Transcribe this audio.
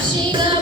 she goes.